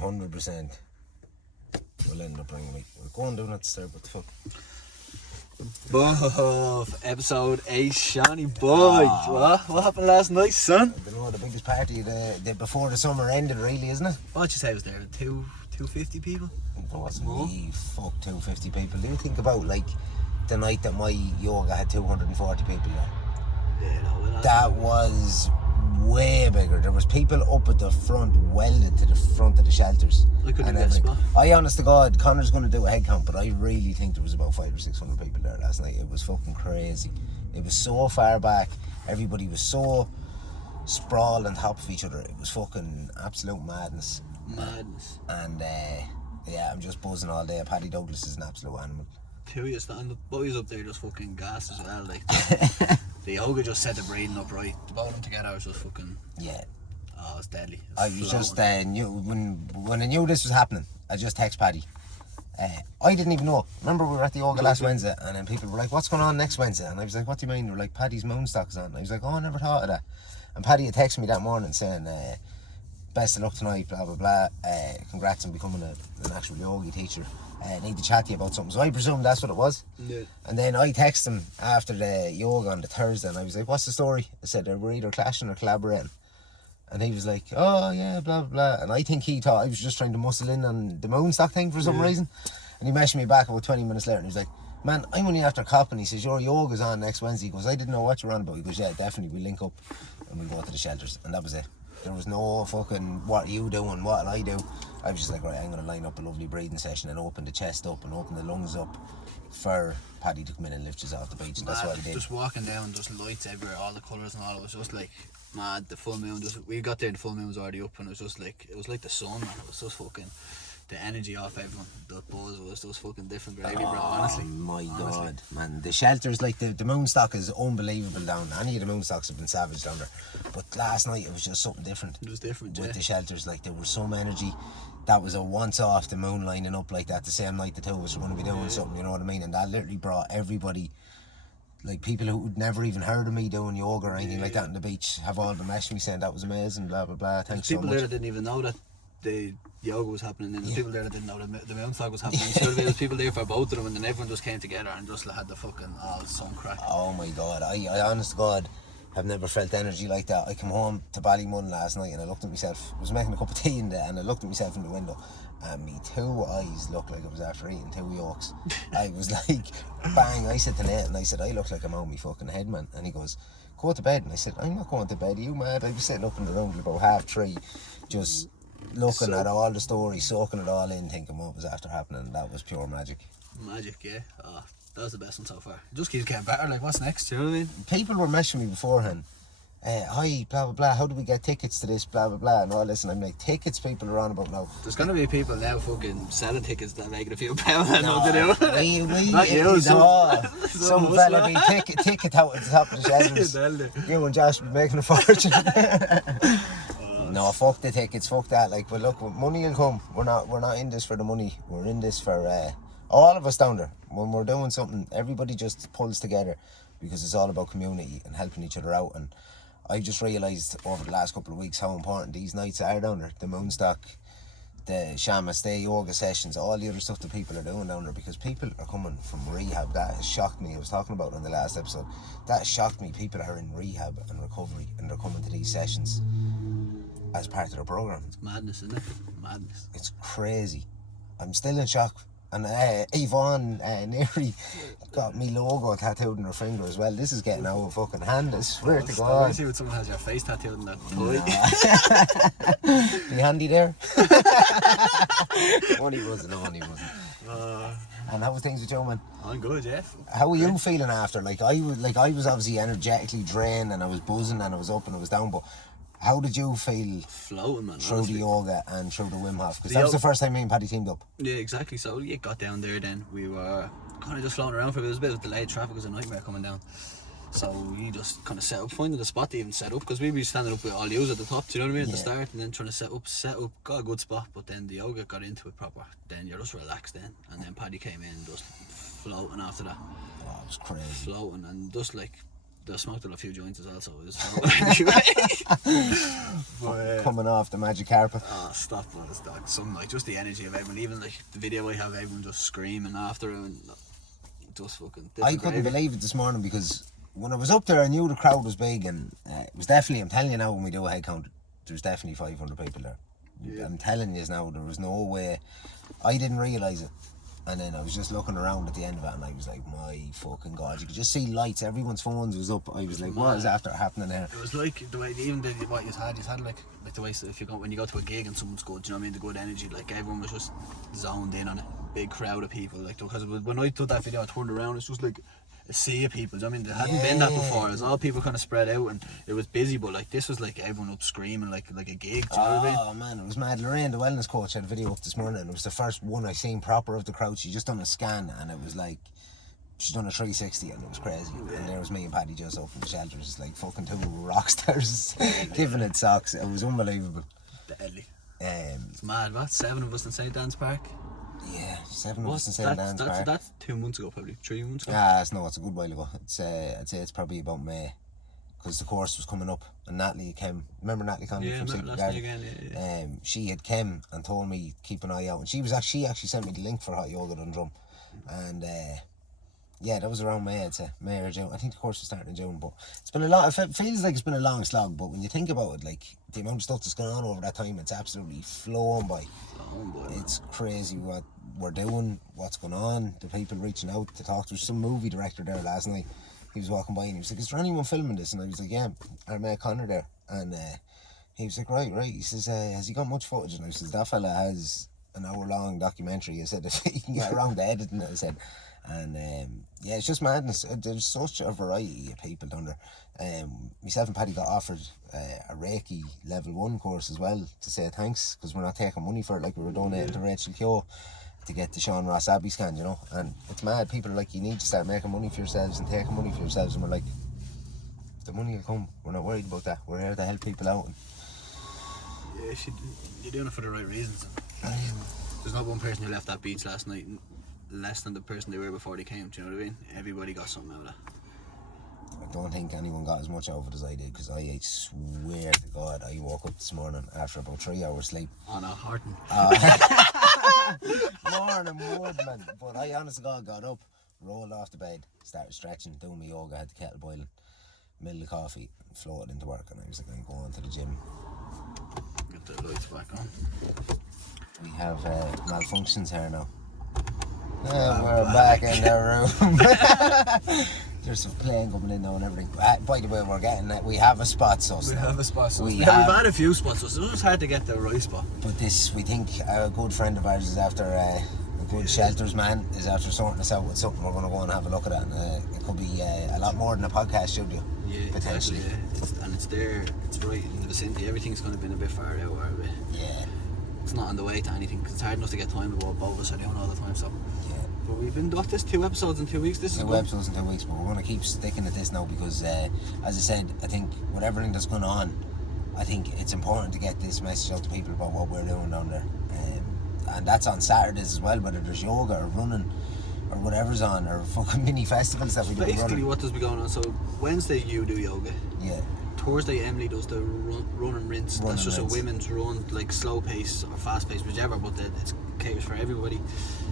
100% will end up bringing me. We're going down at the start, what the fuck? Buff, episode 8, Shawnee boy. What happened last night, son? I don't know, the biggest party before the summer ended, really, isn't it? What'd you say was there? 250 people? There wasn't fuck 250 people. Do you think about like the night that my yoga had 240 people there? Yeah, no, That was way bigger. There was people up at the front, welded to the front of the shelters. I couldn't get a spot. I honest to God, Connor's going to do a head count, but I really think there was about 500 or 600 people there last night. It was fucking crazy. It was so far back. Everybody was so sprawled on top of each other. It was fucking absolute madness. And yeah, I'm just buzzing all day. Paddy Douglas is an absolute animal. Two years stand up, boys up there just fucking gassed as well. Like the yoga just set the breathing up right. The both of them together was just fucking. Yeah. Oh, it's deadly. I was just knew when I knew this was happening. I just text Paddy. I didn't even know. Remember we were at the yoga last Wednesday, and then people were like, "What's going on next Wednesday?" And I was like, "What do you mean?" They were like, "Paddy's moonstock is on." And I was like, "Oh, I never thought of that." And Paddy had texted me that morning saying, "Best of luck tonight, blah blah blah. Congrats on becoming an actual yoga teacher. Need to chat to you about something." So I presumed that's what it was. Yeah. And then I texted him after the yoga on the Thursday, and I was like, "What's the story?" I said, "We're either clashing or collaborating." And he was like, "Oh yeah, blah blah blah." And I think he thought I was just trying to muscle in on the moonstock thing for some reason. And he messaged me back about 20 minutes later, and he was like, "Man, I'm only after copping." He says, "Your yoga's on next Wednesday." He goes, "I didn't know what you were on about." He goes, "Yeah, definitely, we'll link up and we'll go to the shelters." And that was it. There was no fucking, "What are you doing? What'll I do?" I was just like, right, I'm going to line up a lovely breathing session and open the chest up and open the lungs up for Paddy to come in and lift us off the beach. And that's what I did. Just walking down, just lights everywhere, all the colours and all. It was just like, mad. The full moon, we got there and the full moon was already up, and it was like the sun, man. It was just fucking, the energy off everyone, the buzz was just fucking different gravy, bro, honestly. Oh my God, man. The shelters, like the moonstock is unbelievable down. Any of the moonstocks have been savage down there. But last night it was just something different. It was different, with the shelters, like there was some energy. That was a once off, the moon lining up like that the same night the two of us were going to be doing something, you know what I mean? And that literally brought everybody, like people who'd never even heard of me doing yoga or anything like that on the beach, have all been messaging me saying that was amazing, blah blah blah. Thanks so much. People there that didn't even know that the yoga was happening, and there's people there that didn't know the moonstock was happening. So there was people there for both of them, and then everyone just came together and just had the fucking sun crack. Oh my God, I honest to God have never felt energy like that. I came home to B.A.M.N last night and I looked at myself, I was making a cup of tea in there, and I looked at myself in the window and me two eyes looked like I was after eating 2 yolks. I was like, bang. I said to Nate, and I said, "I look like I'm on my fucking head, man." And he goes, "Go to bed." And I said, "I'm not going to bed, are you mad?" I was sitting up in the room till about 3:30, just looking at all the stories, soaking it all in, thinking what was after happening, and that was pure magic. Magic, yeah. That was the best one so far. It just keeps getting better. Like, what's next? You know what I mean? People were messaging me beforehand. Hi, blah blah blah. How do we get tickets to this? Blah blah blah, and all this. And I'm like, tickets people are on about now. There's gonna be people now fucking selling tickets that make it a few pounds. No, they do. Not you. Some fella be ticket out at the top of the shelters. You and Josh be making a fortune. No, fuck the tickets. Fuck that. Like, but look, money will come. We're not in this for the money. We're in this for all of us down there. When we're doing something, everybody just pulls together because it's all about community and helping each other out. And I just realised over the last couple of weeks how important these nights are down there. The moonstock, the shamas, the yoga sessions, all the other stuff that people are doing down there, because people are coming from rehab. That has shocked me. I was talking about it in the last episode. That shocked me. People are in rehab and recovery and they're coming to these sessions as part of their program. It's madness, isn't it? Madness. It's crazy. I'm still in shock. And Yvonne nearly got me logo tattooed in her finger as well. This is getting out of fucking hand, I swear to God. I see when someone has your face tattooed in that Be handy there. Money wasn't. And how was things with you, man? I'm good, yeah. How were you feeling after? Like I was obviously energetically drained, and I was buzzing, and I was up and I was down, but how did you feel floating, man, through honestly. The yoga and through the Wim Hof? Because that was the first time me and Paddy teamed up. Yeah, exactly. So we got down there, then we were kind of just floating around for a bit. It was a bit of delayed traffic, it was a nightmare coming down. So we just kind of set up, finding a spot to even set up, because we'd be standing up with all yous at the top, do you know what I mean, at the start, and then trying to set up, got a good spot, but then the yoga got into it proper. Then you're just relaxed then, and then Paddy came in just floating after that. Oh, it was crazy. Floating, and just like, They smoked a few joints as well, so it was coming off the magic carpet. Oh, stop that, stock. Some like just the energy of everyone, even like the video I have, everyone just screaming after him and just fucking. I couldn't believe it this morning because when I was up there, I knew the crowd was big and it was definitely. I'm telling you now, when we do a head count, there's definitely 500 people there. Yeah. I'm telling you now, there was no way. I didn't realise it. And then I was just looking around at the end of it and I was like, my fucking God, you could just see lights, everyone's phones was up. I was like, what is after happening there? It was like the way, even what you had like the way, if you go, when you go to a gig and someone's good, do you know what I mean, the good energy, like everyone was just zoned in on it, big crowd of people, like, because when I did that video, I turned around, it's just like a sea of people, do you know what I mean, there hadn't been that before, it was all people kind of spread out and it was busy, but like this was like everyone up screaming like a gig, do you know what I mean? Oh man, it was mad. Lorraine, the wellness coach, had a video up this morning and it was the first one I seen proper of the crowd. She just done a scan and it was like, she's done a 360 and it was crazy. Yeah. And there was me and Paddy just up in the shelter, just like fucking two rock stars giving it socks. It was unbelievable. Deadly. It's mad, what? 7 of us in St. Dan's Park? Yeah, 7 of us in St. Dan's Park. That's 2 months ago, probably 3 months ago. It's a good while ago. I'd say it's probably about May, because the course was coming up and Natalie came. Remember Natalie Conley from Secret Garden? Yeah. She had came and told me keep an eye out, and she actually sent me the link for hot yoga Dundrum, and yeah, that was around May, I'd say, May or June. I think the course was starting in June, but it's been a lot. It feels like it's been a long slog, but when you think about it, like the amount of stuff that's gone on over that time, it's absolutely flown by. It's crazy what we're doing, what's going on, the people reaching out to talk to. Some movie director there last night, he was walking by and he was like, is there anyone filming this? And I was like, yeah, our mate Connor there. And he was like, right. He says, has he got much footage? And I says, that fella has an hour-long documentary. I said, if he can get around to editing it, I said. And yeah, it's just madness. There's such a variety of people down there. Myself and Paddy got offered a Reiki level 1 course as well, to say thanks, because we're not taking money for it, like we were donating to Rachel Keogh to get the Sean Ross Abbey scan, you know. And it's mad, people are like, you need to start making money for yourselves and taking money for yourselves, and we're like, the money will come, we're not worried about that, we're here to help people out. And yeah, you're doing it for the right reasons. There's not one person who left that beach last night less than the person they were before they came, do you know what I mean? Everybody got something out of it. I don't think anyone got as much out of it as I did, because I swear to God, I woke up this morning after about 3 hours sleep. Oh no, Horton. More than man. But I honestly got up, rolled off the bed, started stretching, doing my yoga, had the kettle boiling, milled the coffee, and floated into work, and I was like, I'm going to the gym. Get the lights back on. We have malfunctions here now. We're back in the room. There's a plane coming in now and everything. By the way, we're getting that. We have a spot, so we have a spot. So we've had a few spots, so it's hard to get the right spot. But this, we think, a good friend of ours is after a good shelters man is after sorting us out with something. We're going to go and have a look at it, and it could be a lot more than a podcast studio. Yeah, potentially. Exactly, yeah. It's there. It's right in the vicinity. Everything's kind of been a bit far out, or a bit. Yeah. It's not on the way to anything, because it's hard enough to get time with what both of us are doing all the time. So. Yeah. But we've been doing this 2 episodes in 2 weeks. This is 2 episodes in 2 weeks, but we're going to keep sticking at this now because, as I said, I think with everything that's going on, I think it's important to get this message out to people about what we're doing down there. And that's on Saturdays as well, whether there's yoga or running or whatever's on, or fucking mini festivals that we do. Basically, what does be going on? So Wednesday you do yoga. Yeah. Thursday Emily does the run and rinse. That's just a women's run, like slow pace or fast pace, whichever, but it caters for everybody.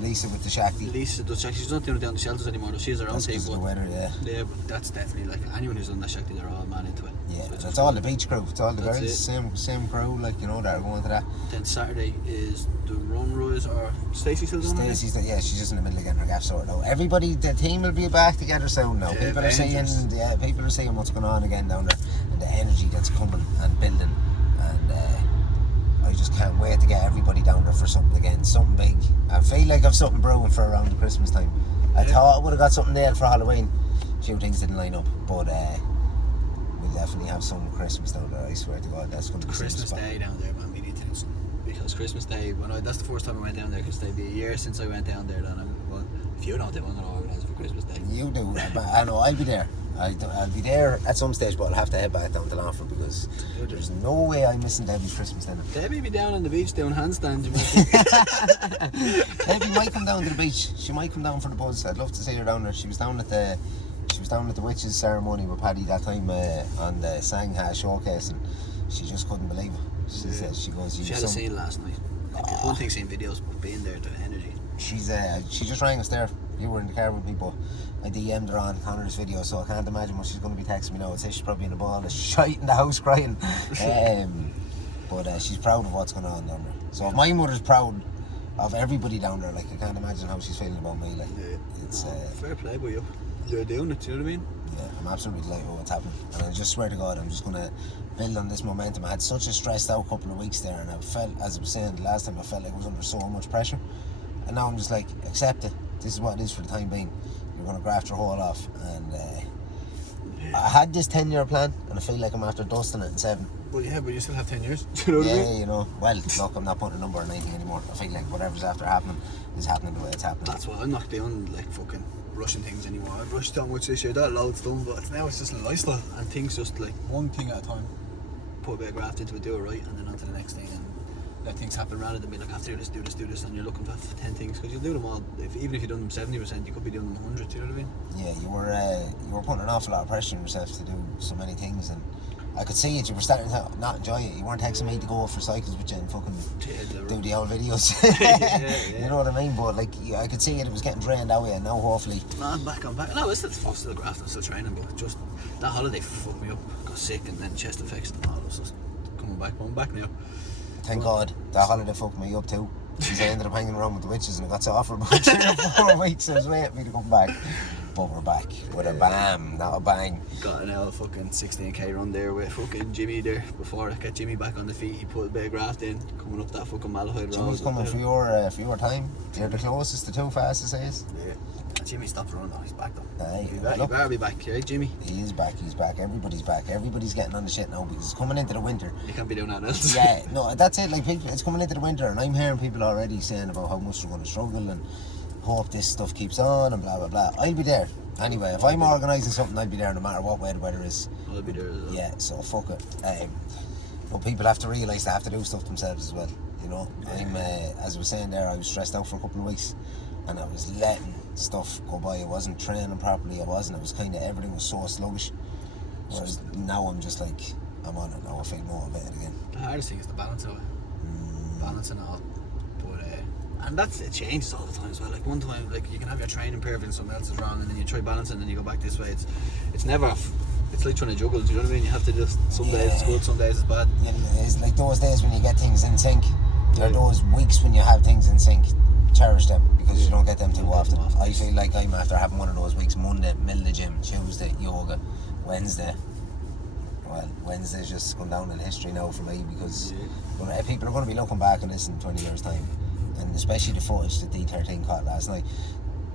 Lisa with the Shakti. Lisa does Shakti. She's not doing it down the shelters anymore, though. She has her own thing. That's because of the weather, yeah. Yeah, but that's definitely, like, anyone who's done that Shakti, they're all man into it. Yeah, so it's all the beach crew. It's all the girls, same crew, like, you know, that are going to that. Then Saturday is the run rise, or Stacey still doing it? Stacey's, yeah, she's just in the middle of getting her gaff sorted out. Everybody, the team will be back together soon now. Yeah, people are seeing what's going on again down there, and the energy that's coming and building, and I just can't wait to get everybody down there for something again, something big. I feel like I've something brewing for around the Christmas time. I thought I would have got something there for Halloween. A few things didn't line up, but we'll definitely have some Christmas down there. I swear to God, that's going to be Christmas Day down there, man. We need to do something, because Christmas Day, that's the first time I went down there, because it'll be a year since I went down there. Then if you don't do it, I'm going to organise for Christmas Day. You do. I know, I'll be there. I'll be there at some stage, but I'll have to head back down to Lanford, because there's no way I'm missing Debbie's Christmas dinner. Debbie be down on the beach doing handstands. Debbie might come down to the beach. She might come down for the buzz. I'd love to see her down there. She was down down at the Witches ceremony with Paddy that time on the Sangha showcase, and she just couldn't believe it. She said, she goes, She had a scene last night. Like, one thing seeing videos, but being there, the energy. She just rang us there. You were in the car with me, but I DM'd her on Connor's video, so I can't imagine what she's going to be texting me now. I'd say she's probably in a ball of shite in the house crying. But she's proud of what's going on down there. So if my mother's proud of everybody down there, like, I can't imagine how she's feeling about me. Like, it's fair play by you. You're doing it, you know what I mean? Yeah, I'm absolutely delighted with what's happening. And I just swear to God, I'm just going to build on this momentum. I had such a stressed out couple of weeks there, and I felt, as I was saying the last time, I felt like I was under so much pressure. And now I'm just like, accept it. This is what it is for the time being. You're going to graft your whole off. And I had this 10-year plan, and I feel like I'm after dusting it in 7. Well, yeah, but you still have 10 years. You know what I mean? Yeah, you know. Well, look, I'm not putting a number on anything anymore. I feel like whatever's after happening is happening the way it's happening. That's why I'm not doing, like, fucking rushing things anymore. I've rushed so much this year, that loads done, but now it's just a lifestyle, and things just, like, one thing at a time. Put a bit of graft into it, do it right, and then on to the next thing, and let things happen rather than be like, I have to do this, and you're looking for 10 things, because you'll do them all. Even if you've done them 70%, you could be doing them 100, you know what I mean? Yeah, you were putting an awful lot of pressure on yourself to do so many things, and I could see it. You were starting to not enjoy it. You weren't texting me to go for cycles with you and fucking do the old videos. You know what I mean? But like, I could see it. It was getting drained out of you, and now hopefully. No, I'm back. No, it's still grafting, still training, but just that holiday fucked me up. Got sick, and then chest infection and all. It was just coming back. I'm back now. Thank God that holiday fucked me up too. Because I ended up hanging around with the Witches, and I got to offer about 3 or 4 weeks. I was waiting for me to come back. But we're back with a bam, not a bang. Got an L fucking 16k run there with fucking Jimmy there. Before I get Jimmy back on the feet, he put a bit of graft in, coming up that fucking Malahide road. Jimmy's coming for your time. You're the closest to too fast to say it. Yeah. Jimmy stopped running though, he's back though. Aye, He better be back, right, Jimmy? He is back, he's back. Everybody's back. Everybody's getting on the shit now because it's coming into the winter. You can't be doing that else. Yeah, no, that's it. Like, people, it's coming into the winter, and I'm hearing people already saying about how much they're going to struggle and hope this stuff keeps on and blah blah blah. I'll be there anyway. If I'm organising something, I'll be there no matter what way the weather is. I'll be there as well. Yeah, so fuck it. But people have to realise they have to do stuff themselves as well. You know, I'm as I was saying there, I was stressed out for a couple of weeks, and I was letting stuff go by. I wasn't training properly. I wasn't. It was kind of, everything was so sluggish. Whereas now I'm just like, I'm on it now. I feel motivated again. The hardest thing is the balance of it. Balancing it all. But and it changes all the time as well. Like, one time, like, you can have your training perfect and something else is wrong, and then you try balancing and then you go back this way. It's never. It's like trying to juggle. Do you know what I mean? You have to just, some days it's good, some days it's bad. Yeah, it's like those days when you get things in sync. There are those weeks when you have things in sync. Cherish them, because you don't get them too often. I feel like I'm after having one of those weeks. Monday, middle of the gym. Tuesday, yoga. Wednesday, well, Wednesday's just gone down in history now for me, because people are going to be looking back on this in 20 years time, and especially the footage that D13 caught last night.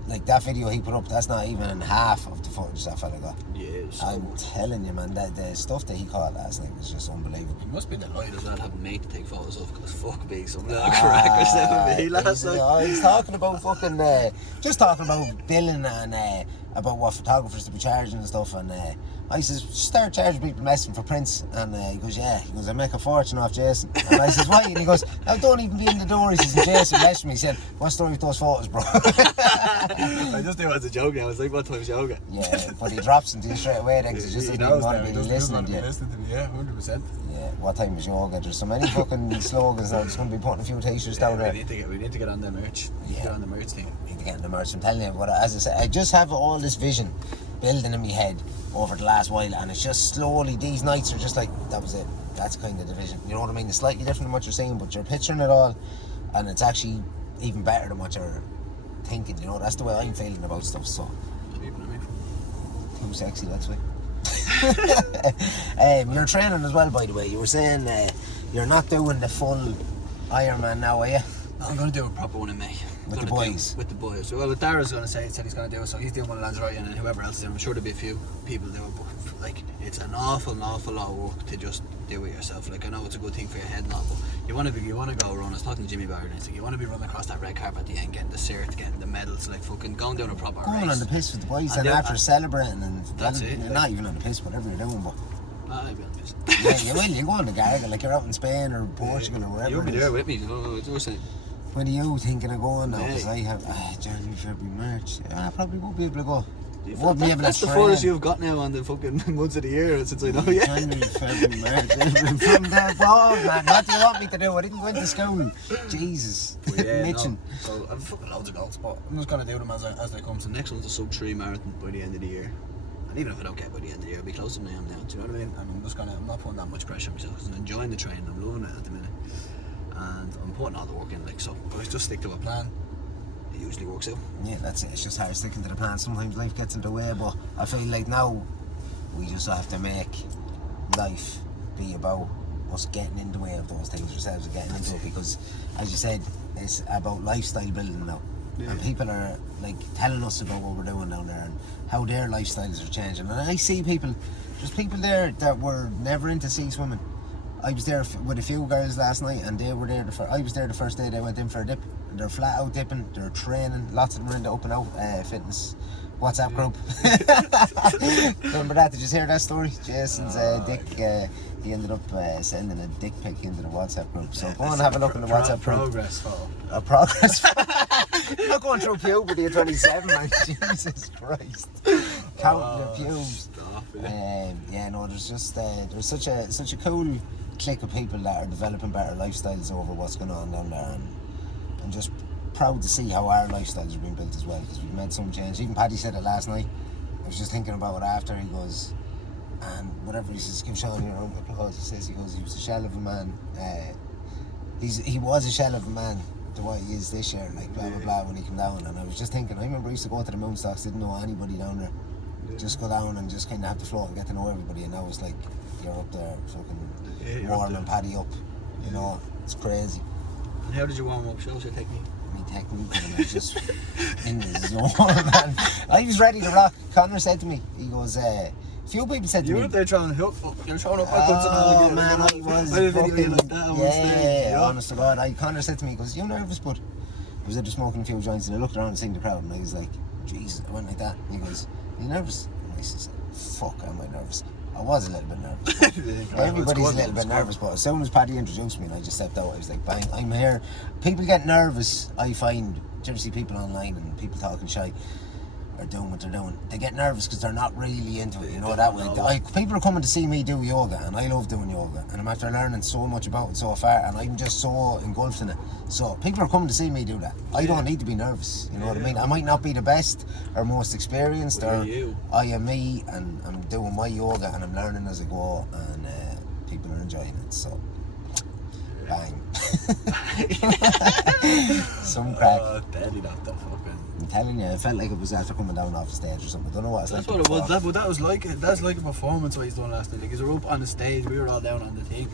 Like, that video he put up, that's not even half of the footage that fella got. Yeah, it was so I'm good. telling you, man, that the stuff that he caught last night was just unbelievable. He must be delighted as well having mate to take photos of, because fuck me, some little crackers there me last night. He's talking about fucking, just talking about billing and about what photographers to be charging and stuff, and I says, start charging people messing for prints, and he goes, I make a fortune off Jason, and I says, why? And he goes, now don't even be in the door. He says, and Jason messaged me, he said, what's the story with those photos, bro? I just knew it was a joke. I was like, what time's yoga? Yeah, but he drops into you straight away then, because he just doesn't want to be listening to you. Yeah, 100%. Yeah, what time is yoga? There's so many fucking slogans now. Just going to be putting a few t-shirts down there. We need to get on the merch. Get on the merch thing. We need to get on the merch. I'm telling you, but as I said, I just have all this vision building in my head over the last while, and it's just slowly, these nights are just like, that was it. That's kind of the vision. You know what I mean? It's slightly different than what you're saying, but you're picturing it all, and it's actually even better than what you're thinking. You know, that's the way I'm feeling about stuff. So too sexy, that's why. You're training as well, by the way. You were saying you're not doing the full Ironman now, are you? No, I'm going to do a proper one in May. With the boys? With the boys. Well, what Dara's going to say, said he's going to do it, so he's doing one of Lanzarote, and whoever else is doing it. I'm sure there'll be a few people do it, but like, it's an awful lot of work to just do it yourself. Like, I know it's a good thing for your head and all, but you want to go run. I was talking to Jimmy Barr, and it's like, you want to be running across that red carpet at the end, getting the cert, getting the medals, like fucking going down a proper race. Going on the piss with the boys, and after celebrating, and that's it. You're not even on the piss, whatever you're doing, but I'll be on the piss. yeah, you will. You go on the Gargle, like you're out in Spain or Portugal or wherever. You'll be there with me, you know what I'm saying? When are you thinking of going now? Because I have January, February, March. I probably won't be able to go. Won't be able to That's the train. furthest you've got now on the fucking months of the year since I know you. January, February, March. From the above, man. What do you want me to do? I didn't go into school. Jesus. Mitching. No. So I've fucking loads of goals, but I'm just gonna do them as they come. So the next one's a sub-3 marathon by the end of the year. And even if I don't get by the end of the year, I'll be closer than I am now. Do you know what I mean? And I'm not putting that much pressure on myself because I'm enjoying the training. I'm loving it at the minute, and I'm putting all the work in. Like, so, I just stick to a plan. It usually works out. Yeah, that's it. It's just hard sticking to the plan. Sometimes life gets in the way, but I feel like now we just have to make life be about us getting in the way of those things ourselves and getting into it, because, as you said, it's about lifestyle building now. Yeah. And people are like telling us about what we're doing down there and how their lifestyles are changing. And I see people, there's people there that were never into sea swimming. I was there with a few girls last night, and they were there. I was there the first day they went in for a dip, and they're flat out dipping. They're training. Lots of them are in the Up and Out fitness WhatsApp group. Remember that? Did you hear that story? Jason's dick. He ended up sending a dick pic into the WhatsApp group. So go and have a look in the WhatsApp group. Progress photo. A progress photo. You're not going through puberty at 27, man. Jesus Christ. Counting the pubes. Yeah, no, there's just there's such a cool clique of people that are developing better lifestyles over what's going on down there, and I'm just proud to see how our lifestyles are being built as well, because we've made some change. Even Paddy said it last night. I was just thinking about it after. He goes, and whatever, he says, give Sean your own applause. He says, he was a shell of a man. He was a shell of a man to what he is this year, like blah blah blah, when he came down. And I was just thinking, I remember I used to go to the moonstocks, didn't know anybody down there. Just go down and just kind of have to float and get to know everybody, and now it's like you're up there fucking warming Paddy up, you know. It's crazy. And how did you warm up? Show us your technique. Me technique, and I was just in the zone, man. I was ready to rock. Connor said to me, he goes, few people said to me, you were there trying to hook up, you're throwing up oh man, I was fucking, like that yeah, honest to God. Connor said to me, he goes, you nervous? But I was there just smoking a few joints, and I looked around and seen the crowd, and I was like, Jesus, I went like that. And he goes, are you nervous? And I said, fuck, am I nervous? I was a little bit nervous. Everybody's a little bit nervous, but as soon as Paddy introduced me and I just stepped out, I was like, bang, I'm here. People get nervous, I find. Do you ever see people online and people talking shy or doing what they're doing? They get nervous because they're not really into it, you know, that way. People are coming to see me do yoga, and I love doing yoga, and I'm after learning so much about it so far, and I'm just so engulfed in it. So people are coming to see me do that. I don't need to be nervous, you know what I mean? I might not be the best or most experienced, or I am me, and I'm doing my yoga and I'm learning as I go, and people are enjoying it, so bang. Some crack. I'm telling you, it felt like it was after coming down off the stage or something. I don't know what it's like. That's what it was. That was like, that's like a performance what he's done last night. Like, we were up on the stage, we were all down on the thing.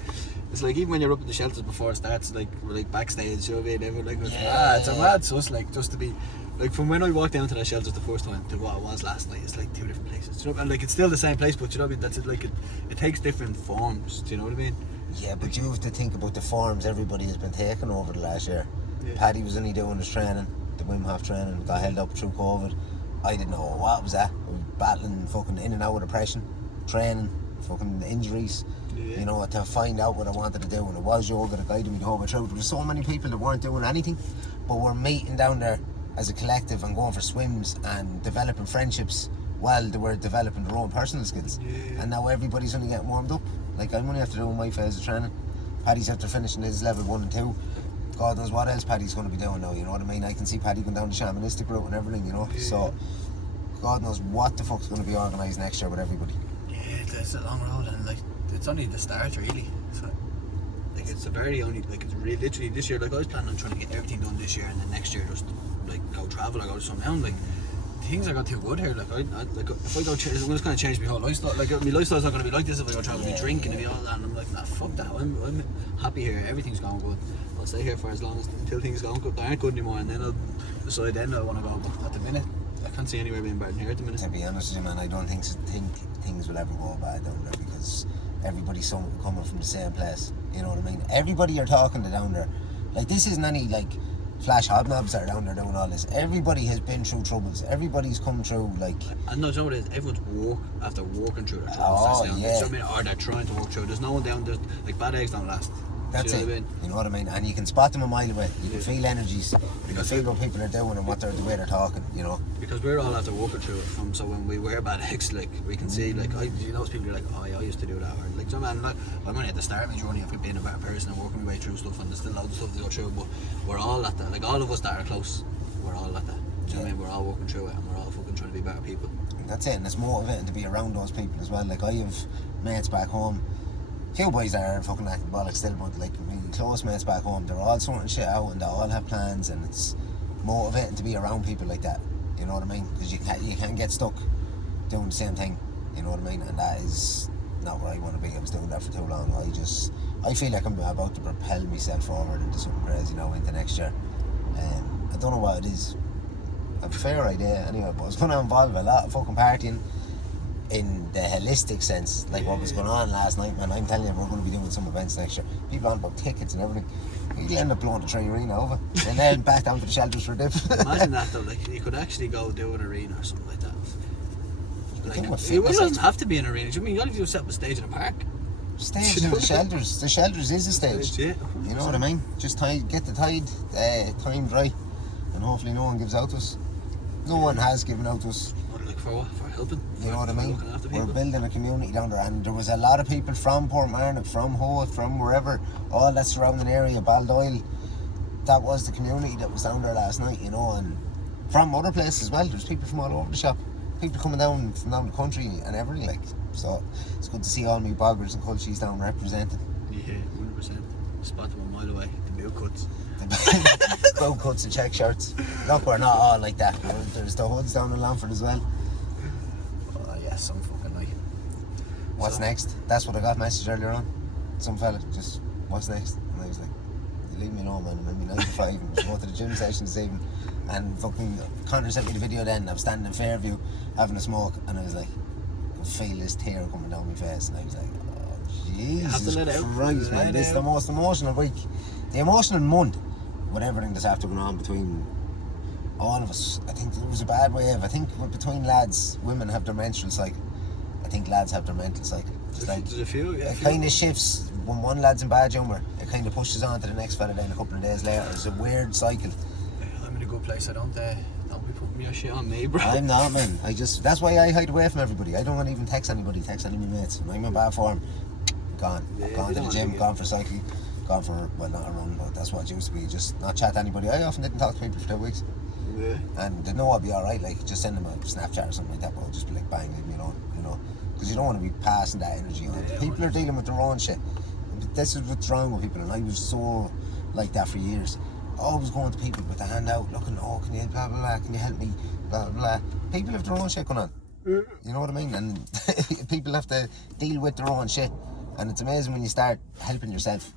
It's like, even when you're up at the shelters before it starts, like, we're like backstage, you know what I mean? Everyone like, it's a mad sus, like, just to be, like, from when I walked down to that shelters the first time to what it was last night, it's like two different places. You know, and like, it's still the same place, but you know what I mean? That's it, like, it takes different forms. Do you know what I mean? Yeah, but you have to think about the forms everybody has been taking over the last year. Paddy was only doing his training, the BAMN training, got held up through COVID. I didn't know what was that. I was battling fucking in and out of depression, training, fucking injuries, you know, to find out what I wanted to do. And it was yoga that guided me the whole way through. There were so many people that weren't doing anything, but were meeting down there as a collective and going for swims and developing friendships while they were developing their own personal skills. And now everybody's only getting warmed up. Like, I'm only after doing my phase of training. Paddy's after finishing his level 1 and 2. God knows what else Paddy's going to be doing now, you know what I mean? I can see Paddy going down the shamanistic route and everything, you know? So, God knows what the fuck's going to be organised next year with everybody. Yeah, it's a long road, and like, it's only the start, really. So, like, it's a very only, like, it's really literally this year, like, I was planning on trying to get everything done this year, and then next year just, like, go travel or go to some mountain, like, things are got too good here. Like, like, if I go, I'm just going to change my whole lifestyle. Like, my lifestyle's not going to be like this if I go travel, be drinking and be all that. And I'm like, nah, fuck that. I'm happy here. Everything's going good. I'll stay here for as long as until things go good. They aren't good anymore, and then I'll decide then I want to go. But at the minute, I can't see anywhere being better than here at the minute. To be honest with you, man, I don't think things will ever go bad down there, because everybody's coming from the same place. You know what I mean? Everybody you're talking to down there, like, this isn't any like flash hobnobs that are down there doing all this. Everybody has been through troubles. Everybody's come through, like... And no, you know what it is? Everyone's walking through their troubles. Oh, that's down. yeah. So, I mean, or they're trying to walk through. There's no one down there, like, bad eggs don't last. That's it. You know what I mean? And you can spot them a mile away. You can feel energies. You can feel what people are doing and the way they're talking, you know. Because we're all after walking through it so when we wear bad eggs, like, we can see, like, you know, people are like, oh yeah, I used to do that. Or, like, so man, like, I'm only at the start of my journey of being a better person and working my way through stuff, and there's still loads of stuff to go through, but we're all at that. Like, all of us that are close, we're all at that. Do you know what I mean? We're all walking through it and we're all fucking trying to be better people. That's it, and it's motivating to be around those people as well. Like, I have mates back home. Few boys are fucking acting bollocks still, but like my close mates back home, they're all sorting shit out and they all have plans, and it's motivating to be around people like that. You know what I mean? Because you can't get stuck doing the same thing. You know what I mean? And that is not where I want to be. I was doing that for too long. I feel like I'm about to propel myself forward into something crazy now into next year. I don't know what it is. I have a fair idea anyway, but it's going to involve a lot of fucking partying. In the holistic sense, like what was going on last night, man, I'm telling you, we're going to be doing some events next year. People on about tickets and everything. You'll end up blowing the Trey Arena over and then back down to the shelters for a dip. Imagine that though, like you could actually go do an arena or something like that. Like, it doesn't have to be an arena. I mean, you only do set up a stage in a park. Stage in the shelters. The shelters is a stage. Yeah, you know what I mean? Just get the time right, and hopefully no one gives out to us. No one has given out to us. For helping. You know what I mean? We're building a community down there, and there was a lot of people from Portmarnock, from Howth, from wherever, all that surrounding area, Baldoyle. That was the community that was down there last night, you know, and from other places as well. There's people from all over the shop, people coming down from down the country and everything, like. So it's good to see all me boggers and cultures down representing. Yeah, 100%. Spot them a mile away. The boot cuts. Boat cuts and check shirts. Look, we're not all like that. There's the hoods down in Longford as well. Some fucking like. What's next? That's what I got message earlier on. Some fella just, what's next? And I was like, leave me alone, man. I'm in 9 to 5 and just go to the gym session this evening. And fucking Connor sent me the video then. I was standing in Fairview having a smoke, and I was like, I could feel this tear coming down my face, and I was like, oh Jesus Christ, man. This is the most emotional week. The emotional month with everything that's after going on between all of us. I think it was a bad wave. I think between lads, women have their menstrual cycle. I think lads have their mental cycle. Just like, there's a few, yeah. It kind of shifts when one lad's in bad humour. It kind of pushes on to the next fella then a couple of days later. It's a weird cycle. I'm in a good place. I don't be putting your shit on me, bro. I'm not, man. That's why I hide away from everybody. I don't want to even text any of my mates. When I'm in bad form, gone. I've gone to the gym, gone for cycling, gone for, well, not a run, but that's what it used to be. Just not chat to anybody. I often didn't talk to people for 2 weeks. Yeah. And they know I'll be alright, like just send them a Snapchat or something like that, but I'll just be like, bang, leave me alone, you know, because you don't want to be passing that energy on. Yeah, people are dealing with their own shit. This is what's wrong with people, and I was so like that for years. Always going to people with the hand out, looking, oh, can you blah blah blah, can you help me, blah blah blah. People have their own shit going on. You know what I mean? And people have to deal with their own shit, and it's amazing when you start helping yourself,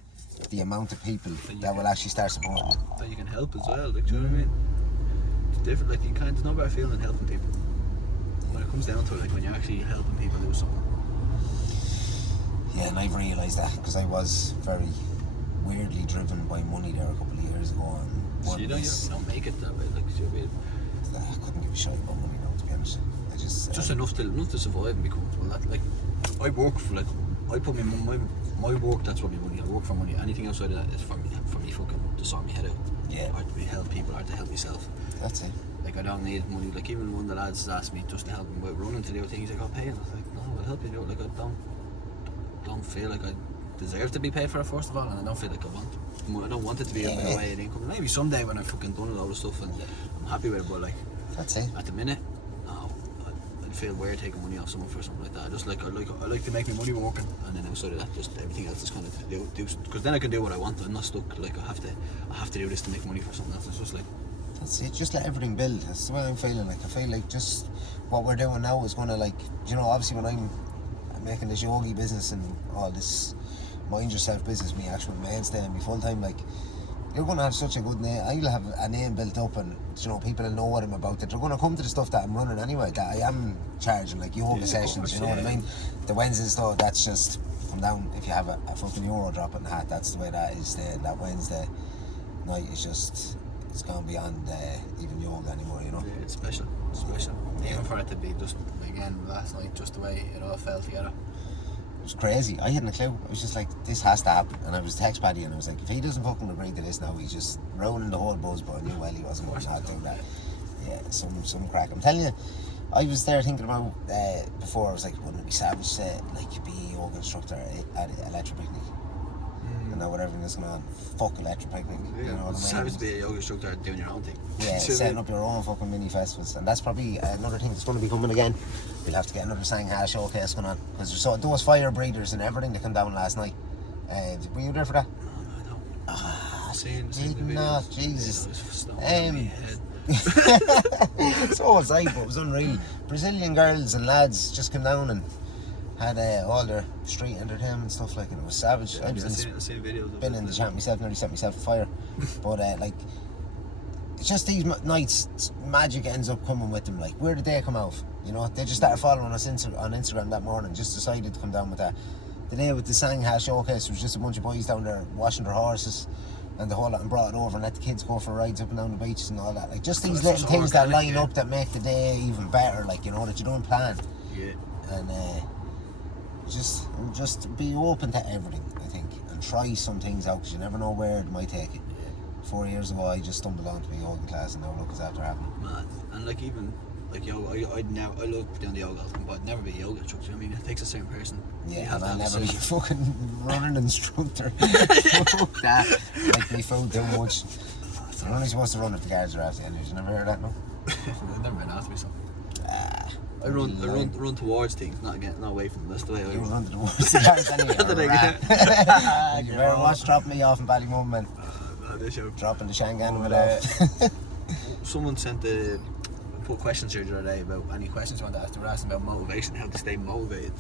the amount of people that will actually start supporting you. That you can help as well, like, do you know what I mean? Different, like, you can't, there's no better feeling than helping people when it comes down to it, like when you're actually helping people do something. Yeah, and I've realised that because I was very weirdly driven by money there a couple of years ago, and so you don't make it that way, like, you know, I couldn't give a shit about money now, to be honest. I just enough to survive and be comfortable. That, like, I work for, like, I put my work, that's what my money. I work for money. Anything outside of that is for me fucking to sort my head out. Yeah. Or to help people, or to help myself. That's it. Like, I don't need money. Like, even one of the lads asked me just to help him with running to do things, like, I'll pay him. I was like, no, I'll help you do it. Like, I don't feel like I deserve to be paid for it, first of all, and I don't feel like I don't want it to be a way of income. Maybe someday when I've fucking done a lot of stuff and I'm happy with it, but like, that's it. At the minute, no, I'd feel weird taking money off someone for something like that. I like to make my money working, and then outside of that, just everything else is kind of do because then I can do what I want. I'm not stuck like I have to do this to make money for something else. It's just like, that's it. Just let everything build. That's the way I'm feeling. Like, I feel like just what we're doing now is going to, like, you know, obviously when I'm making this yogi business and all this mind yourself business, me actual mainstay and me full time, like, you're going to have such a good name. I'll have a name built up, and, you know, people will know what I'm about. That they're going to come to the stuff that I'm running anyway, that I am charging, like yoga sessions, you know what I mean? The Wednesday stuff, that's just come down. If you have a fucking euro drop in the hat, that's the way that is. That Wednesday night is just, it's gone beyond even yoga anymore, you know? Yeah, it's special. Even for it to be just, again, last night, just the way it all fell together. was crazy. I hadn't a clue. I was just like, this has to happen. And I was text Paddy and I was like, if he doesn't fucking agree to this now, he's just ruining the whole buzz. But I knew well he wasn't going to do that. Yeah, some crack. I'm telling you, I was there thinking about before. I was like, wouldn't it be savage to like be a yoga instructor at Electric Picnic? You know, with everything that's going on, fuck Electric Picnic. Yeah, you know what I mean? Savage to be a yoga instructor doing your own thing. Yeah, setting up your own fucking mini festivals, and that's probably another thing that's going to be coming again. We'll have to get another Sangha showcase going on because those fire breathers and everything that came down last night. Were you there for that? No. Did not, Jesus. So So was I, but it was unreal. Brazilian girls and lads just came down and had all their street entertainment stuff like, and it was savage. I've seen videos. Been in the champ myself, nearly set myself afire. But like, it's just these nights, magic ends up coming with them. Like, where did they come out? You know, they just started following us on Instagram that morning. Just decided to come down with that. The day with the Sangha showcase was just a bunch of boys down there washing their horses and the whole lot, and brought it over and let the kids go for rides up and down the beaches and all that. Like, just these little things that line up that make the day even better. Like, you know, that you don't plan. Yeah. And just be open to everything, I think, and try some things out because you never know where it might take you. 4 years ago, I just stumbled onto a yoga class, and now look what's after happening. Man, and like even like yoga, I love doing the yoga, but I'd never be a yoga instructor. I mean, it takes a certain person. Yeah, and I'll never be a fucking running instructor. Fuck that. Like me food too much. You're only supposed to run if the guards are after you. You never heard that, no? I've never been asked me so. I run towards things, not away from them. That's the way I You run. run towards the guards anyway. You better watch dropping me off in Ballymun, man. Dropping the Shangan with off. Someone put questions here the other day about any questions you want to ask. They were asking about motivation, how to stay motivated.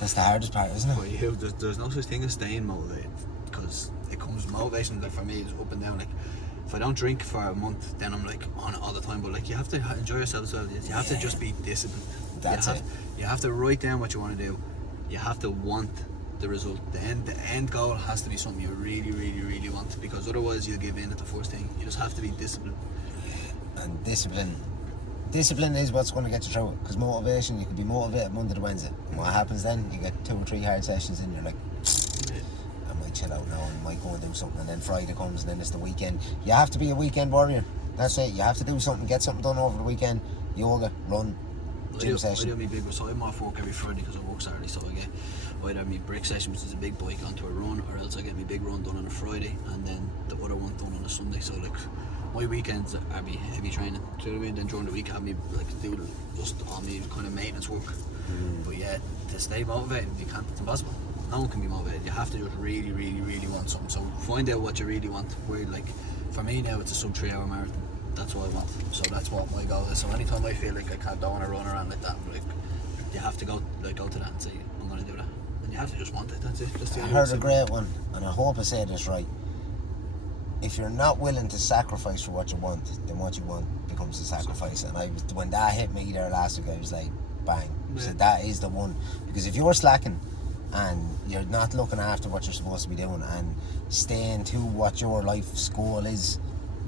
That's the hardest part, isn't it? For you, there's no such thing as staying motivated, because it comes motivation. Like for me, it's up and down. Like if I don't drink for a month, then I'm like on it all the time. But like you have to enjoy yourself as well. You have to just be disciplined. You have to write down what you want to do. You have to want the result. The end goal has to be something you really, really, really want, because otherwise you'll give in at the first thing. You just have to be disciplined. And discipline is what's going to get you through it, because motivation, you can be motivated Monday to Wednesday, and what happens then, you get 2 or 3 hard sessions and you're like, I might chill out now and might go and do something, and then Friday comes and then it's the weekend. You have to be a weekend warrior. That's it. You have to do something, get something done over the weekend. Yoga, run, gym session. I do my big, so I'm off work every Friday because I work Saturday, so I get either my brick session, which is a big bike, onto a run, or else I get my big run done on a Friday and then the other one done on a Sunday. So like my weekends are me heavy training, do you know what I mean? Then during the week I have me like do just all me kind of maintenance work. But yeah, to stay motivated, you can't, it's impossible. No one can be motivated. You have to just really, really, really want something. So find out what you really want. Where, like, for me now, it's a sub 3 hour marathon. That's what I want. So that's what my goal is. So anytime I feel like I don't want to run around like that, like, you have to go to that and say, I'm going to do that. And you have to just want it. That's it. That's the I heard a great one, and I hope I say this right. If you're not willing to sacrifice for what you want, then what you want becomes a sacrifice. And when that hit me there last week, I was like, bang. Yeah. So that is the one. Because if you're slacking and you're not looking after what you're supposed to be doing and staying to what your life's goal is,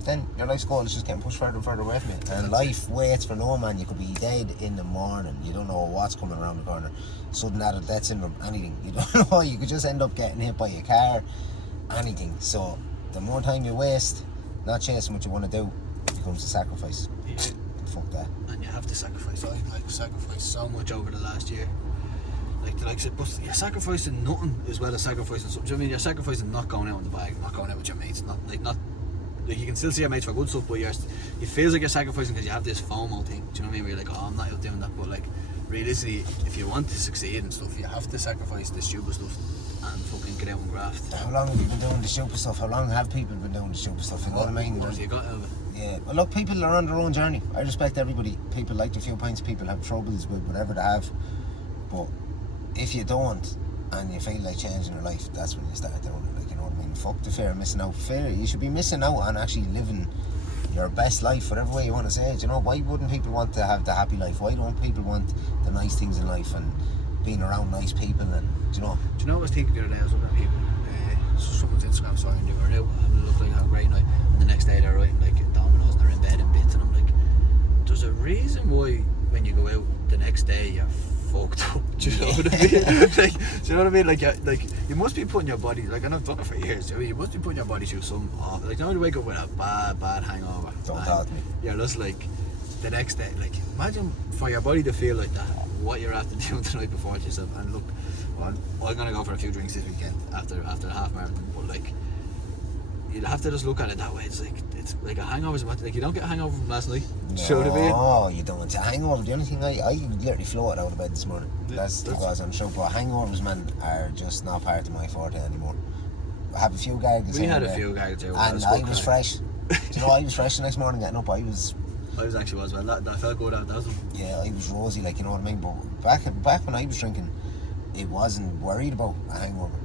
then your life's goal is just getting pushed further and further away from you. And life waits for no man. You could be dead in the morning. You don't know what's coming around the corner. Sudden adult death syndrome, anything. You don't know. You could just end up getting hit by a car, anything. So the more time you waste not chasing what you want to do, it becomes a sacrifice. Yeah. Fuck that. And you have to sacrifice. I sacrificed so much over the last year. But you're sacrificing nothing as well as sacrificing something. I mean, you're sacrificing not going out in the bag, not going out with your mates, not you can still see your mates for good stuff, but it feels like you're sacrificing because you have this FOMO thing. Do you know what I mean? Where you're like, oh, I'm not out doing that. But like, realistically, if you want to succeed and stuff, you have to sacrifice the stupid stuff and fucking get out and graft. How long have you been doing the stupid stuff? How long have people been doing the stupid stuff? You know what I mean? What have you got out of it? Yeah, well, look, people are on their own journey. I respect everybody. People like a few pints, people have troubles with whatever they have. But if you don't and you feel like changing your life, that's when you start doing it. Like, you know what I mean? Fuck the fear of missing out. Fear, you should be missing out on actually living your best life, whatever way you want to say it. You know, why wouldn't people want to have the happy life? Why don't people want the nice things in life and being around nice people? And do you know what I was thinking the other day? I was looking at people, someone's Instagram story, and they were out having a look like have a great night, and the next day they're writing like dominoes and they're in bed in bits, and I'm like, there's a reason why when you go out the next day you're fucked up. Do Do you know what I mean? Like, do you know what I mean? Like you must be putting your body, like, and I've done it for years. You must be putting your body through some, like, you know, you wake up with a bad hangover. Don't talk to me. You're just like, the next day, like, imagine for your body to feel like that, what you're after doing the night before to yourself. And look, well, I'm gonna go for a few drinks this weekend after the half marathon, but like, you'll have to just look at it that way. It's like a hangover's a matter. Like, you don't get a hangover from last night. No, Do you know what I mean? Oh, you don't. It's a hangover. The only thing I literally floated out of bed this morning. That's because I'm sure. But hangovers, man, are just not part of my forte anymore. I have a few gargles. We had a few gargles there. And I was fresh. Do you know, I was fresh the next morning getting up. I was actually was, well. That felt good out. That was. Yeah, I was rosy, like, you know what I mean. But back when I was drinking, it wasn't worried about a hangover.